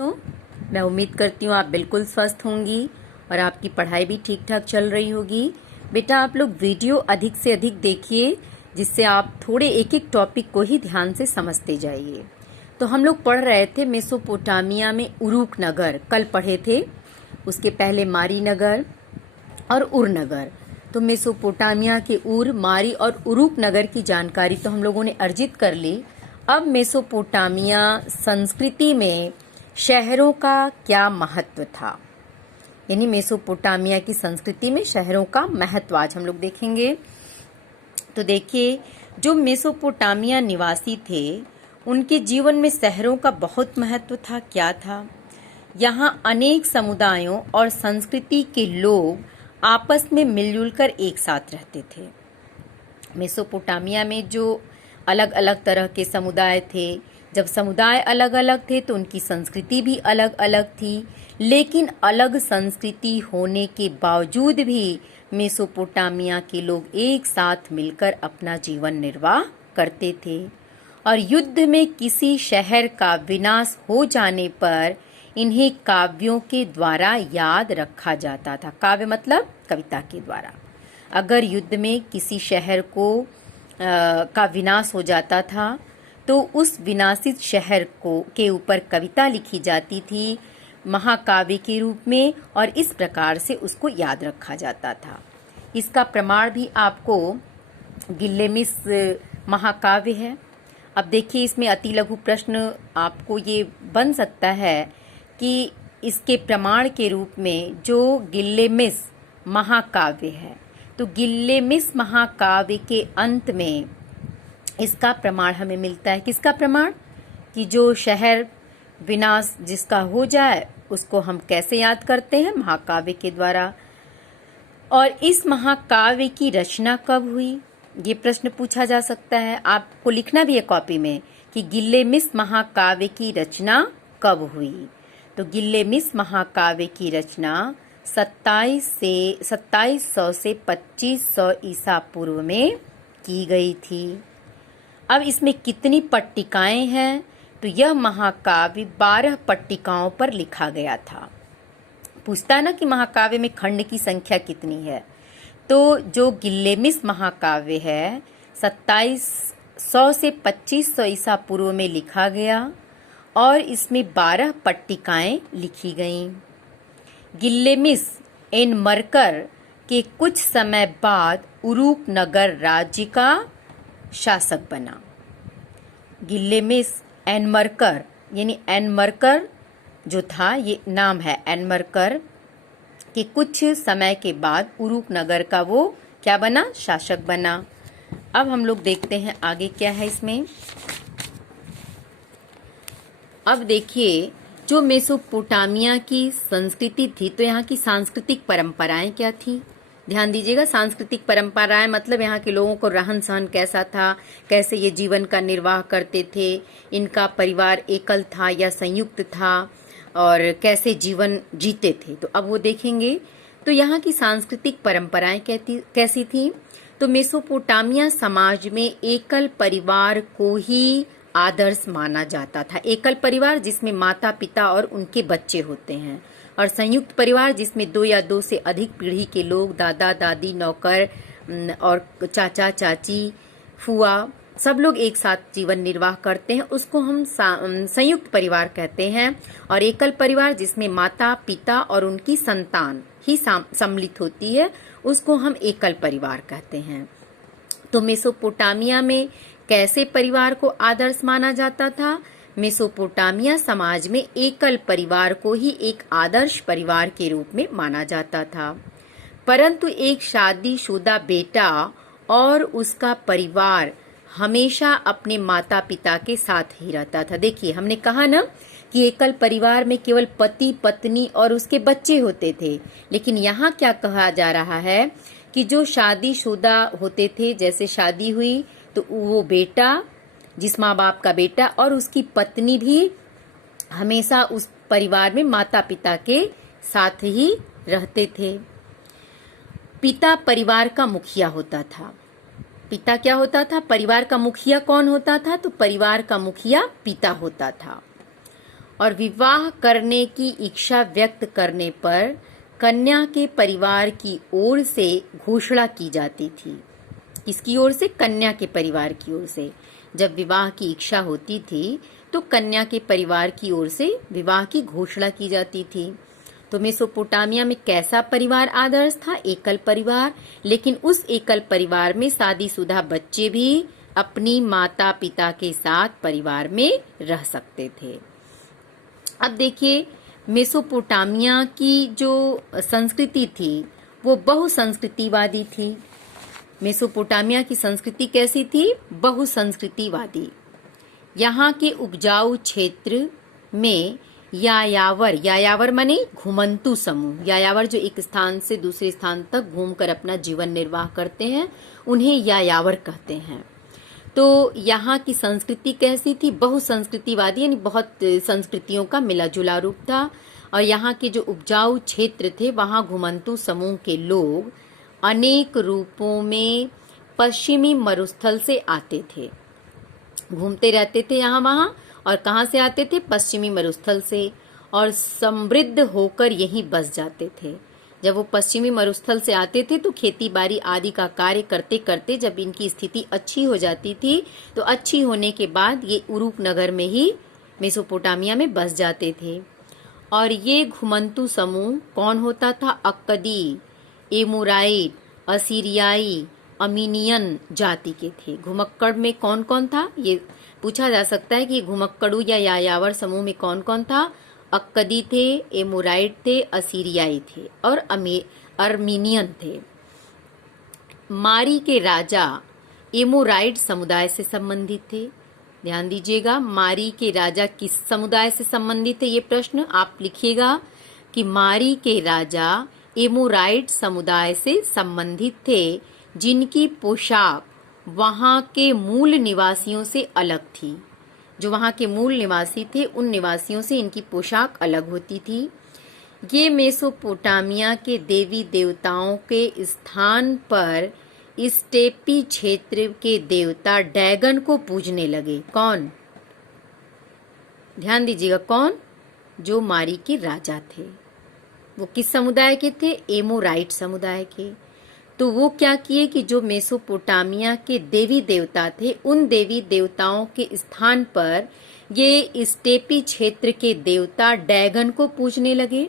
तो मैं उम्मीद करती हूँ आप बिल्कुल स्वस्थ होंगी और आपकी पढ़ाई भी ठीक ठाक चल रही होगी। बेटा आप लोग वीडियो अधिक से अधिक देखिए, जिससे आप थोड़े एक एक टॉपिक को ही ध्यान से समझते जाइए। तो हम लोग पढ़ रहे थे मेसोपोटामिया में उरुक नगर, कल पढ़े थे। उसके पहले मारी नगर और उर नगर। तो मेसोपोटामिया के उर, मारी और उरुक नगर की जानकारी तो हम लोगों ने अर्जित कर ली। अब मेसोपोटामिया संस्कृति में शहरों का क्या महत्व था, यानी मेसोपोटामिया की संस्कृति में शहरों का महत्व आज हम लोग देखेंगे। तो देखिए, जो मेसोपोटामिया निवासी थे उनके जीवन में शहरों का बहुत महत्व था। क्या था? यहाँ अनेक समुदायों और संस्कृति के लोग आपस में मिलजुल कर एक साथ रहते थे। मेसोपोटामिया में जो अलग अलग तरह के समुदाय थे, जब समुदाय अलग अलग थे तो उनकी संस्कृति भी अलग अलग थी, लेकिन अलग संस्कृति होने के बावजूद भी मेसोपोटामिया के लोग एक साथ मिलकर अपना जीवन निर्वाह करते थे। और युद्ध में किसी शहर का विनाश हो जाने पर इन्हें काव्यों के द्वारा याद रखा जाता था। काव्य मतलब कविता के द्वारा। अगर युद्ध में किसी शहर का विनाश हो जाता था तो उस विनाशित शहर के ऊपर कविता लिखी जाती थी महाकाव्य के रूप में, और इस प्रकार से उसको याद रखा जाता था। इसका प्रमाण भी आपको गिल्गामेश महाकाव्य है। अब देखिए, इसमें अति लघु प्रश्न आपको ये बन सकता है कि इसके प्रमाण के रूप में जो गिल्गामेश महाकाव्य है, तो गिल्गामेश महाकाव्य के अंत में इसका प्रमाण हमें मिलता है। किसका प्रमाण? कि जो शहर विनाश जिसका हो जाए उसको हम कैसे याद करते हैं? महाकाव्य के द्वारा। और इस महाकाव्य की रचना कब हुई, ये प्रश्न पूछा जा सकता है। आपको लिखना भी है कॉपी में कि गिल्गामेश महाकाव्य की रचना कब हुई। तो गिल्गामेश महाकाव्य की रचना 2700 से 2500 ईसा पूर्व में की गई थी। अब इसमें कितनी पट्टिकाएं हैं? तो यह महाकाव्य 12 पट्टिकाओं पर लिखा गया था। पूछता है ना कि महाकाव्य में खंड की संख्या कितनी है। तो जो गिल्गामेश महाकाव्य है 2700 से 2500 ईसा पूर्व में लिखा गया और इसमें 12 पट्टिकाएं लिखी गईं। गिल्गामेश एनमरकर के कुछ समय बाद उरुक नगर राज्य का शासक बना। गिल्गामेश एनमरकर, यानी एनमरकर जो था, ये नाम है एनमरकर, के कुछ समय के बाद उरुक नगर का वो क्या बना? शासक बना। अब हम लोग देखते हैं आगे क्या है इसमें। अब देखिए, जो मेसोपोटामिया की संस्कृति थी तो यहाँ की सांस्कृतिक परंपराएं क्या थी? ध्यान दीजिएगा, सांस्कृतिक परंपराएं मतलब यहाँ के लोगों को रहन सहन कैसा था, कैसे ये जीवन का निर्वाह करते थे, इनका परिवार एकल था या संयुक्त था, और कैसे जीवन जीते थे। तो अब वो देखेंगे। तो यहाँ की सांस्कृतिक परंपराएं कैसी थी? तो मेसोपोटामिया समाज में एकल परिवार को ही आदर्श माना जाता था। एकल परिवार जिसमें माता पिता और उनके बच्चे होते हैं, और संयुक्त परिवार जिसमें 2 या 2 से अधिक पीढ़ी के लोग, दादा दादी, नौकर और चाचा चाची, फुआ, सब लोग एक साथ जीवन निर्वाह करते हैं, उसको हम संयुक्त परिवार कहते हैं। और एकल परिवार जिसमें माता पिता और उनकी संतान ही सम्मिलित होती है, उसको हम एकल परिवार कहते हैं। तो मेसोपोटामिया में कैसे परिवार को आदर्श माना जाता था? मेसोपोटामिया समाज में एकल परिवार को ही एक आदर्श परिवार के रूप में माना जाता था, परंतु एक शादीशुदा बेटा और उसका परिवार हमेशा अपने माता पिता के साथ ही रहता था। देखिए, हमने कहा ना कि एकल परिवार में केवल पति पत्नी और उसके बच्चे होते थे, लेकिन यहाँ क्या कहा जा रहा है कि जो शादीशुदा होते थे, जैसे शादी हुई तो वो बेटा, जिस माँ बाप का बेटा और उसकी पत्नी भी हमेशा उस परिवार में माता पिता के साथ ही रहते थे। पिता परिवार का मुखिया होता था। पिता क्या होता था? परिवार का मुखिया कौन होता था? तो परिवार का मुखिया पिता होता था। और विवाह करने की इच्छा व्यक्त करने पर कन्या के परिवार की ओर से घोषणा की जाती थी। किसकी ओर से? कन्या के परिवार की ओर से। जब विवाह की इच्छा होती थी तो कन्या के परिवार की ओर से विवाह की घोषणा की जाती थी। तो मेसोपोटामिया में कैसा परिवार आदर्श था? एकल परिवार। लेकिन उस एकल परिवार में शादीशुदा बच्चे भी अपनी माता पिता के साथ परिवार में रह सकते थे। अब देखिए, मेसोपोटामिया की जो संस्कृति थी वो बहुसंस्कृतिवादी थी। मेसोपोटामिया की संस्कृति कैसी थी? बहुसंस्कृतिवादी। यहाँ के उपजाऊ क्षेत्र में यायावर माने घुमंतु समूह। यायावर जो एक स्थान से दूसरे स्थान तक घूमकर अपना जीवन निर्वाह करते हैं, उन्हें यायावर कहते हैं। तो यहाँ की संस्कृति कैसी थी? बहुसंस्कृतिवादी, यानी बहुत संस्कृतियों का मिला जुला रूप था। और यहाँ के जो उपजाऊ क्षेत्र थे वहाँ घुमंतु समूह के लोग अनेक रूपों में पश्चिमी मरुस्थल से आते थे, घूमते रहते थे यहाँ वहाँ। और कहाँ से आते थे? पश्चिमी मरुस्थल से, और समृद्ध होकर यहीं बस जाते थे। जब वो पश्चिमी मरुस्थल से आते थे तो खेती बाड़ी आदि का कार्य करते करते जब इनकी स्थिति अच्छी हो जाती थी तो अच्छी होने के बाद ये उरूक नगर में ही मेसोपोटामिया में बस जाते थे। और ये घुमंतु समूह कौन होता था? अक्कदी, एमोराइट, असीरियाई, अमीनियन जाति के थे। घुमक्कड़ में कौन कौन था? ये पूछा जा सकता है कि घुमक्कड़ू या यायावर समूह में कौन कौन था? अक्कदी थे, एमोराइट थे, असीरियाई थे और अर्मीनियन थे। मारी के राजा एमोराइट समुदाय से संबंधित थे। ध्यान दीजिएगा, मारी के राजा किस समुदाय से संबंधित थे? ये प्रश्न आप लिखिएगा कि मारी के राजा एमोराइट समुदाय से संबंधित थे, जिनकी पोशाक वहां के मूल निवासियों से अलग थी। जो वहां के मूल निवासी थे उन निवासियों से इनकी पोशाक अलग होती थी। ये मेसोपोटामिया के देवी देवताओं के स्थान पर स्टेपी क्षेत्र के देवता डैगन को पूजने लगे। कौन? ध्यान दीजिएगा, कौन? जो मारी के राजा थे वो किस समुदाय के थे? एमोराइट समुदाय के। तो वो क्या किए कि जो मेसोपोटामिया के देवी देवता थे उन देवी देवताओं के स्थान पर ये स्टेपी क्षेत्र के देवता डैगन को पूजने लगे।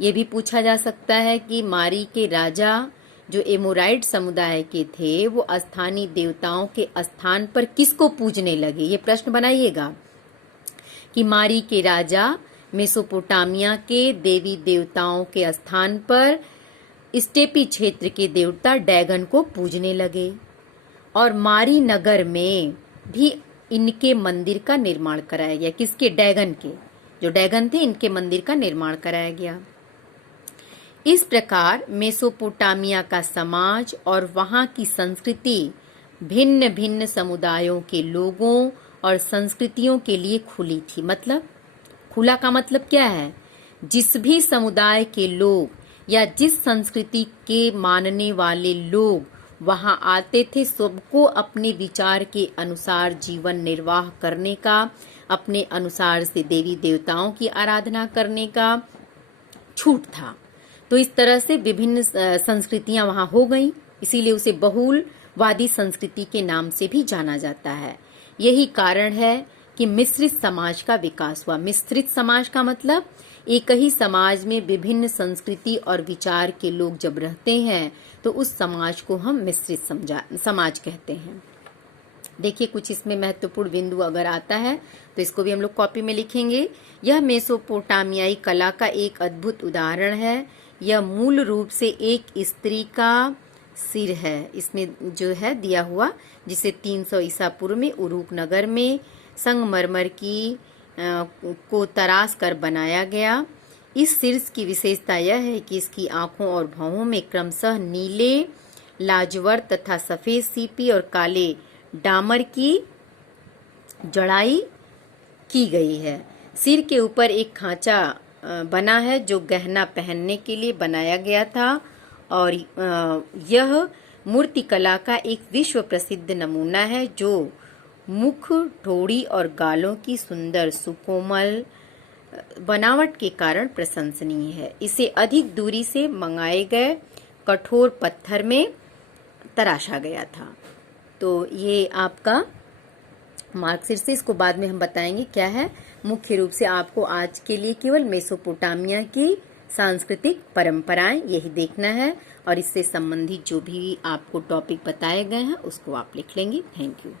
ये भी पूछा जा सकता है कि मारी के राजा जो एमोराइट समुदाय के थे वो स्थानीय देवताओं के स्थान पर किसको पूजने लगे? ये प्रश्न बनाइएगा कि मारी के राजा मेसोपोटामिया के देवी देवताओं के स्थान पर स्टेपी क्षेत्र के देवता डैगन को पूजने लगे। और मारी नगर में भी इनके मंदिर का निर्माण कराया गया। किसके? डैगन के। जो डैगन थे इनके मंदिर का निर्माण कराया गया। इस प्रकार मेसोपोटामिया का समाज और वहां की संस्कृति भिन्न भिन्न समुदायों के लोगों और संस्कृतियों के लिए खुली थी। मतलब खुला का मतलब क्या है? जिस भी समुदाय के लोग या जिस संस्कृति के मानने वाले लोग वहां आते थे सबको अपने विचार के अनुसार जीवन निर्वाह करने का, अपने अनुसार से देवी देवताओं की आराधना करने का छूट था। तो इस तरह से विभिन्न संस्कृतियां वहां हो गईं, इसीलिए उसे बहुलवादी संस्कृति के नाम से भी जाना जाता है। यही कारण है कि मिश्रित समाज का विकास हुआ। मिश्रित समाज का मतलब एक ही समाज में विभिन्न संस्कृति और विचार के लोग जब रहते हैं तो उस समाज को हम मिश्रित समाज कहते हैं। देखिए, कुछ इसमें महत्वपूर्ण बिंदु अगर आता है तो इसको भी हम लोग कॉपी में लिखेंगे। यह मेसोपोटामियाई कला का एक अद्भुत उदाहरण है। यह मूल रूप से एक स्त्री का सिर है, इसमें जो है दिया हुआ, जिसे 300 ईसा पूर्व में उरूक नगर में संगमरमर की को तराश कर बनाया गया। इस सिर की विशेषता यह है कि इसकी आंखों और भौहों में क्रमशः नीले, लाजवर तथा सफेद सीपी और काले डामर की जड़ाई की गई है। सिर के ऊपर एक खांचा बना है जो गहना पहनने के लिए बनाया गया था और यह मूर्तिकला का एक विश्व प्रसिद्ध नमूना है जो मुख, ठोड़ी और गालों की सुंदर सुकोमल बनावट के कारण प्रशंसनीय है। इसे अधिक दूरी से मंगाए गए कठोर पत्थर में तराशा गया था। तो ये आपका मार्कशीट से, इसको बाद में हम बताएंगे क्या है। मुख्य रूप से आपको आज के लिए केवल मेसोपोटामिया की सांस्कृतिक परंपराएं यही देखना है, और इससे संबंधित जो भी आपको टॉपिक बताए गए हैं उसको आप लिख लेंगे। Thank you.